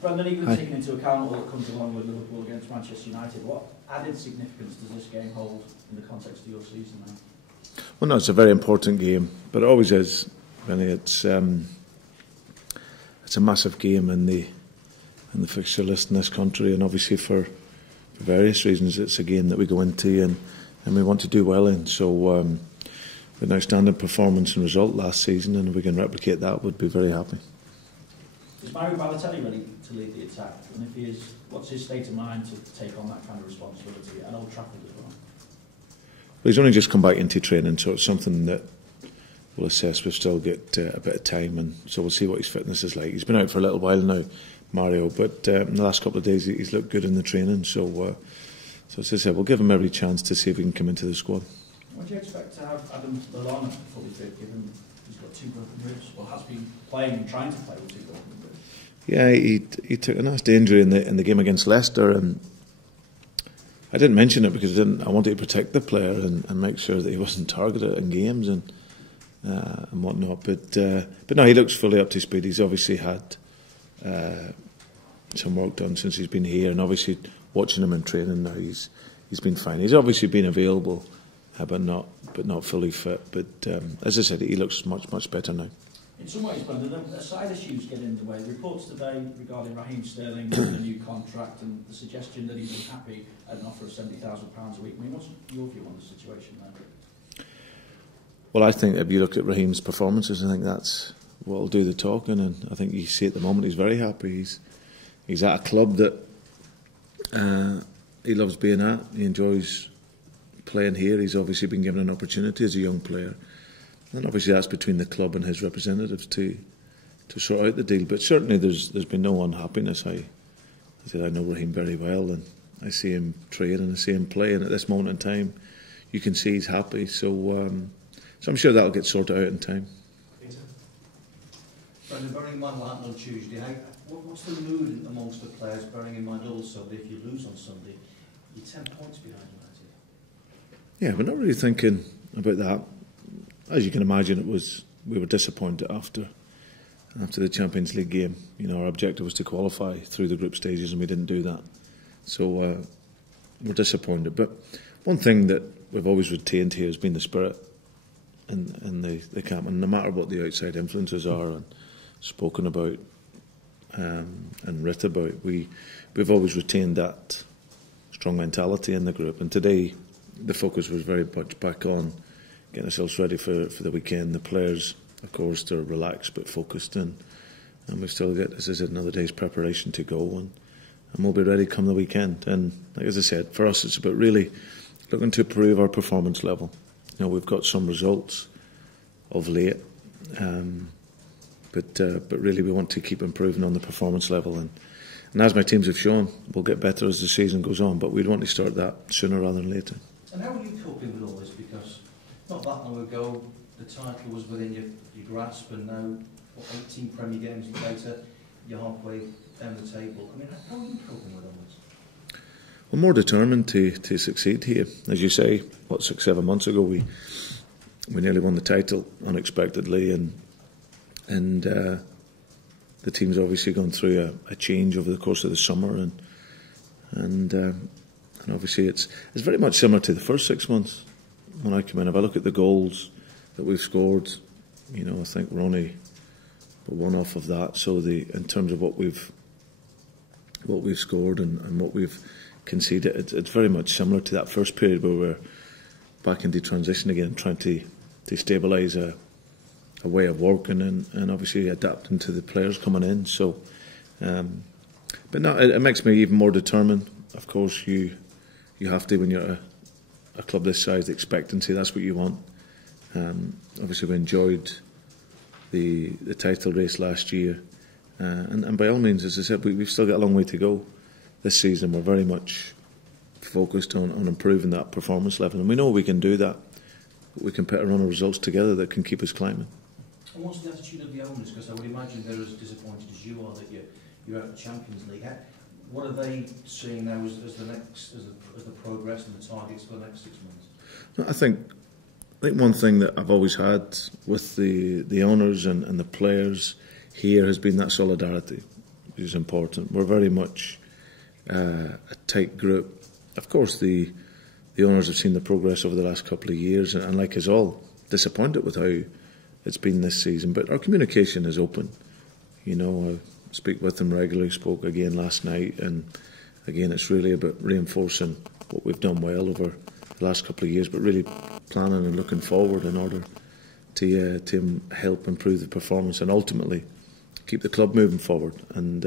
Brendan, even taking into account all that comes along with Liverpool against Manchester United, what added significance does this game hold in the context of your season now? Well, no, it's a very important game, but it always is. Really, it's a massive game in the fixture list in this country, and obviously for various reasons, it's a game that we go into and we want to do well in. So, with an outstanding performance and result last season, and if we can replicate that, we'd be very happy. Is Mario Balotelli ready to lead the attack? And if he is, what's his state of mind to take on that kind of responsibility at Old Trafford as well? Well, he's only just come back into training, so it's something that we'll assess. We've still got a bit of time, and so we'll see what his fitness is like. He's been out for a little while now, Mario, but in the last couple of days he's looked good in the training. So as I said, we'll give him every chance to see if he can come into the squad. What do you expect to have Adam Lallana fully fit, given he's got 2 broken ribs, or has been playing and trying to play with 2 broken ribs? Yeah, he took a nasty injury in the game against Leicester, and I didn't mention it because I wanted to protect the player and make sure that he wasn't targeted in games and whatnot. But no, he looks fully up to speed. He's obviously had some work done since he's been here, and obviously watching him in training now, he's been fine. He's obviously been available, but not fully fit. But as I said, he looks much better now. In some ways, Brendan, side issues get in the way. The reports today regarding Raheem Sterling and a new contract, and the suggestion that he'd be happy at an offer of £70,000 a week. I mean, what's your view on the situation there? Well, I think if you look at Raheem's performances, I think that's what will do the talking, and I think you see at the moment he's very happy. He's at a club that he loves being at. He enjoys playing here. He's obviously been given an opportunity as a young player. And obviously that's between the club and his representatives to sort out the deal. But certainly there's been no unhappiness. I know Raheem very well, and I see him train and I see him play, and at this moment in time you can see he's happy. So I'm sure that'll get sorted out in time. Brendan, bearing in mind what happened on Tuesday, what's the mood amongst the players, bearing in mind also that if you lose on Sunday, you're 10 points behind United? Yeah, we're not really thinking about that. As you can imagine, we were disappointed after the Champions League game. You know, our objective was to qualify through the group stages, and we didn't do that. So we're disappointed. But one thing that we've always retained here has been the spirit in the camp, and no matter what the outside influences are and spoken about and writ about, we've always retained that strong mentality in the group. And today, the focus was very much back on getting ourselves ready for the weekend. The players, of course, they're relaxed but focused, and we've still got, as I said, another day's preparation to go, and we'll be ready come the weekend. And like as I said, for us it's about really looking to improve our performance level. You know, we've got some results of late, but really we want to keep improving on the performance level, and as my teams have shown, we'll get better as the season goes on, but we'd want to start that sooner rather than later. And how are you coping with all this? Because not that long ago, the title was within your grasp, and now, 18 Premier games later, you're halfway down the table. I mean, how are you coping with all this? We're more determined to succeed here. As you say, 6-7 months ago, we nearly won the title unexpectedly, and the team's obviously gone through a change over the course of the summer, and obviously it's very much similar to the first 6 months. When I come in, if I look at the goals that we've scored, you know, I think we're only one off of that. So in terms of what we've scored and what we've conceded, it's very much similar to that first period where we're back into transition again, trying to stabilise a way of working and obviously adapting to the players coming in. So, but no, it makes me even more determined. Of course, you have to when you're at a club this size, the expectancy, that's what you want. Obviously we enjoyed the title race last year, and by all means, as I said, we've still got a long way to go this season. We're very much focused on improving that performance level, and we know we can do that. We can put a run of results together that can keep us climbing. And what's the attitude of the owners? Because I would imagine they're as disappointed as you are that you're out of the Champions League. What are they seeing now as the progress and the targets for the next 6 months? I think one thing that I've always had with the owners and the players here has been that solidarity. is important. We're very much a tight group. Of course, the owners have seen the progress over the last couple of years, and like us all, disappointed with how it's been this season. But our communication is open. You know, I speak with them regularly, spoke again last night, and again, it's really about reinforcing what we've done well over the last couple of years, but really planning and looking forward in order to help improve the performance and ultimately keep the club moving forward. And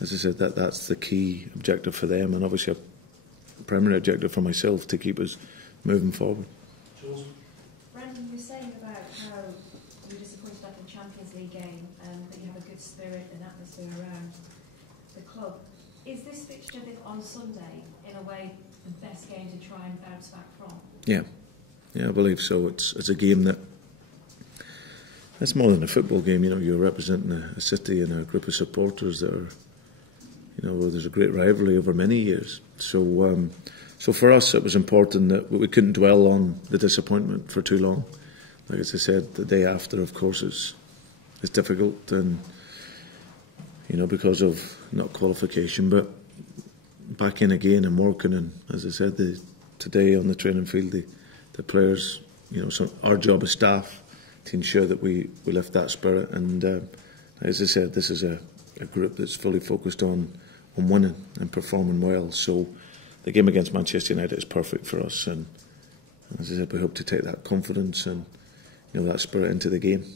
as I said, that's the key objective for them, and obviously a primary objective for myself to keep us moving forward. Brendan, you were saying about how you were disappointed after the Champions League game, that you have a good spirit and atmosphere around the club. Is this fixture on Sunday, in a way, the best game to try and bounce back from? Yeah, I believe so. It's a game it's more than a football game. You know, you're representing a city and a group of supporters that are, you know, where there's a great rivalry over many years. So for us, it was important that we couldn't dwell on the disappointment for too long. Like as I said, the day after, of course, is difficult, and you know, because of not qualification, but back in again and working. And as I said, today on the training field, the players, you know, so our job as staff to ensure that we lift that spirit. And as I said, this is a group that's fully focused on winning and performing well. So the game against Manchester United is perfect for us. And as I said, we hope to take that confidence and, you know, that spirit into the game.